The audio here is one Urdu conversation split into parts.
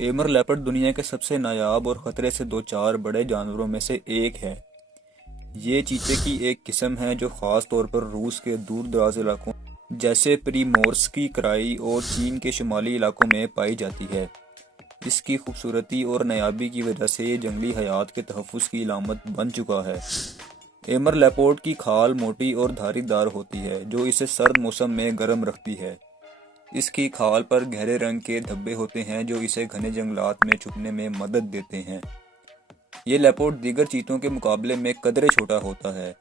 ایمر لیپرڈ دنیا کے سب سے نایاب اور خطرے سے دوچار بڑے جانوروں میں سے ایک ہے۔ یہ چیتے کی ایک قسم ہے جو خاص طور پر روس کے دور دراز علاقوں جیسے پریمورسکی کرائی اور چین کے شمالی علاقوں میں پائی جاتی ہے۔ اس کی خوبصورتی اور نایابی کی وجہ سے یہ جنگلی حیات کے تحفظ کی علامت بن چکا ہے۔ ایمر لیپرڈ کی کھال موٹی اور دھاری دار ہوتی ہے جو اسے سرد موسم میں گرم رکھتی ہے۔ اس کی کھال پر گہرے رنگ کے دھبے ہوتے ہیں جو اسے گھنے جنگلات میں چھپنے میں مدد دیتے ہیں۔ یہ لیپرڈ دیگر چیتوں کے مقابلے میں قدرے چھوٹا ہوتا ہے،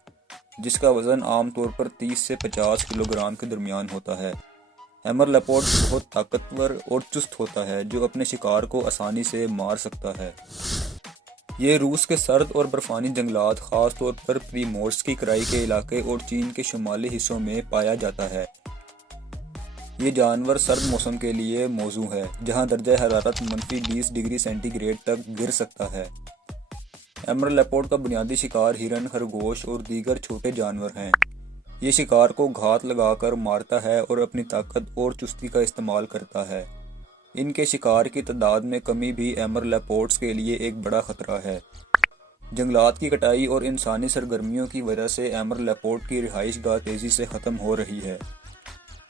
جس کا وزن عام طور پر 30 سے 50 کلو گرام کے درمیان ہوتا ہے۔ ایمر لیپرڈ بہت طاقتور اور چست ہوتا ہے جو اپنے شکار کو آسانی سے مار سکتا ہے۔ یہ روس کے سرد اور برفانی جنگلات، خاص طور پر پریمورسکی کرائی کے علاقے اور چین کے شمالی حصوں میں پایا جاتا ہے۔ یہ جانور سرد موسم کے لیے موزوں ہے، جہاں درجہ حرارت -20 ڈگری سینٹی گریڈ تک گر سکتا ہے۔ ایمر لیپرڈ کا بنیادی شکار ہرن، خرگوش اور دیگر چھوٹے جانور ہیں۔ یہ شکار کو گھات لگا کر مارتا ہے اور اپنی طاقت اور چستی کا استعمال کرتا ہے۔ ان کے شکار کی تعداد میں کمی بھی ایمر لیپرڈز کے لیے ایک بڑا خطرہ ہے۔ جنگلات کی کٹائی اور انسانی سرگرمیوں کی وجہ سے ایمر لیپرڈ کی رہائش گاہ تیزی سے ختم ہو رہی ہے۔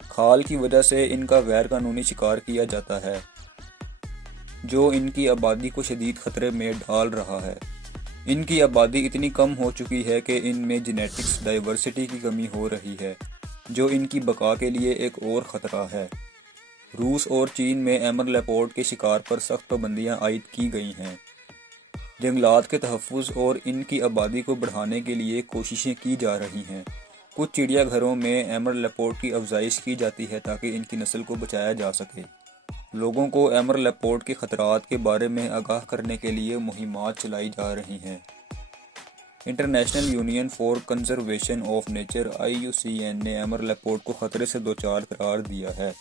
کھال کی وجہ سے ان کا غیر قانونی شکار کیا جاتا ہے، جو ان کی آبادی کو شدید خطرے میں ڈال رہا ہے۔ ان کی آبادی اتنی کم ہو چکی ہے کہ ان میں جینیٹکس ڈائیورسٹی کی کمی ہو رہی ہے، جو ان کی بقا کے لیے ایک اور خطرہ ہے۔ روس اور چین میں ایمر لیپرڈ کے شکار پر سخت پابندیاں عائد کی گئی ہیں۔ جنگلات کے تحفظ اور ان کی آبادی کو بڑھانے کے لیے کوششیں کی جا رہی ہیں۔ کچھ چڑیا گھروں میں ایمر لیپرڈ کی افزائش کی جاتی ہے تاکہ ان کی نسل کو بچایا جا سکے۔ لوگوں کو ایمر لیپرڈ کے خطرات کے بارے میں آگاہ کرنے کے لیے مہمات چلائی جا رہی ہیں۔ International union for conservation of nature (IUCN) نے ایمر لیپرڈ کو خطرے سے دوچار قرار دیا ہے۔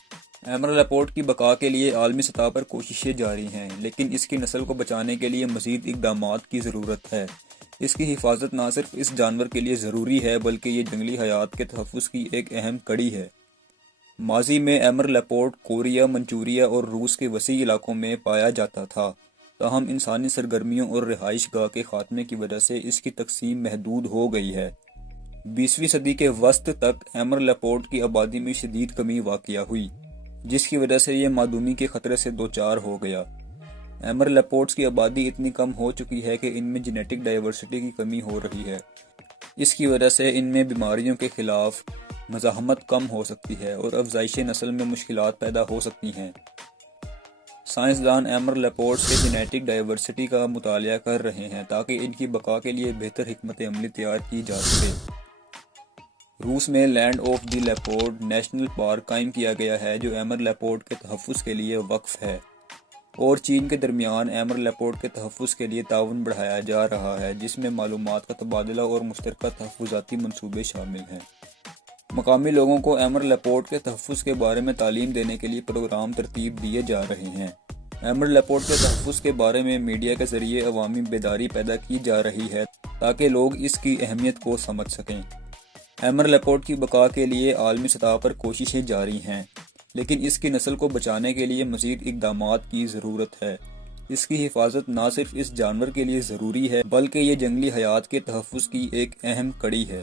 ایمر لیپرڈ کی بقا کے لیے عالمی سطح پر کوششیں جاری ہیں، لیکن اس کی نسل کو بچانے کے لیے مزید اقدامات کی ضرورت ہے۔ اس کی حفاظت نہ صرف اس جانور کے لیے ضروری ہے بلکہ یہ جنگلی حیات کے تحفظ کی ایک اہم کڑی ہے۔ ماضی میں ایمر لیپرڈ کوریا، منچوریا اور روس کے وسیع علاقوں میں پایا جاتا تھا، تاہم انسانی سرگرمیوں اور رہائش گاہ کے خاتمے کی وجہ سے اس کی تقسیم محدود ہو گئی ہے۔ 20ویں صدی کے وسط تک ایمر لیپرڈ کی آبادی میں شدید کمی واقع ہوئی، جس کی وجہ سے یہ معدومی کے خطرے سے دوچار ہو گیا۔ ایمر لیپرڈز کی آبادی اتنی کم ہو چکی ہے کہ ان میں جینیٹک ڈائیورسٹی کی کمی ہو رہی ہے۔ اس کی وجہ سے ان میں بیماریوں کے خلاف مزاحمت کم ہو سکتی ہے اور افزائش نسل میں مشکلات پیدا ہو سکتی ہیں۔ سائنسدان ایمر لیپرڈز کے جینیٹک ڈائیورسٹی کا مطالعہ کر رہے ہیں تاکہ ان کی بقا کے لیے بہتر حکمت عملی تیار کی جا سکے۔ روس میں land of the leopard national park قائم کیا گیا ہے جو ایمر لیپرڈ کے تحفظ کے لیے وقف ہے، اور چین کے درمیان ایمر لیپرڈ کے تحفظ کے لیے تعاون بڑھایا جا رہا ہے، جس میں معلومات کا تبادلہ اور مشترکہ تحفظاتی منصوبے شامل ہیں۔ مقامی لوگوں کو ایمر لیپرڈ کے تحفظ کے بارے میں تعلیم دینے کے لیے پروگرام ترتیب دیے جا رہے ہیں۔ ایمر لیپرڈ کے تحفظ کے بارے میں میڈیا کے ذریعے عوامی بیداری پیدا کی جا رہی ہے تاکہ لوگ اس کی اہمیت کو سمجھ سکیں۔ ایمر لیپرڈ کی بقا کے لیے عالمی سطح پر کوششیں جاری ہیں، لیکن اس کی نسل کو بچانے کے لیے مزید اقدامات کی ضرورت ہے۔ اس کی حفاظت نہ صرف اس جانور کے لیے ضروری ہے بلکہ یہ جنگلی حیات کے تحفظ کی ایک اہم کڑی ہے۔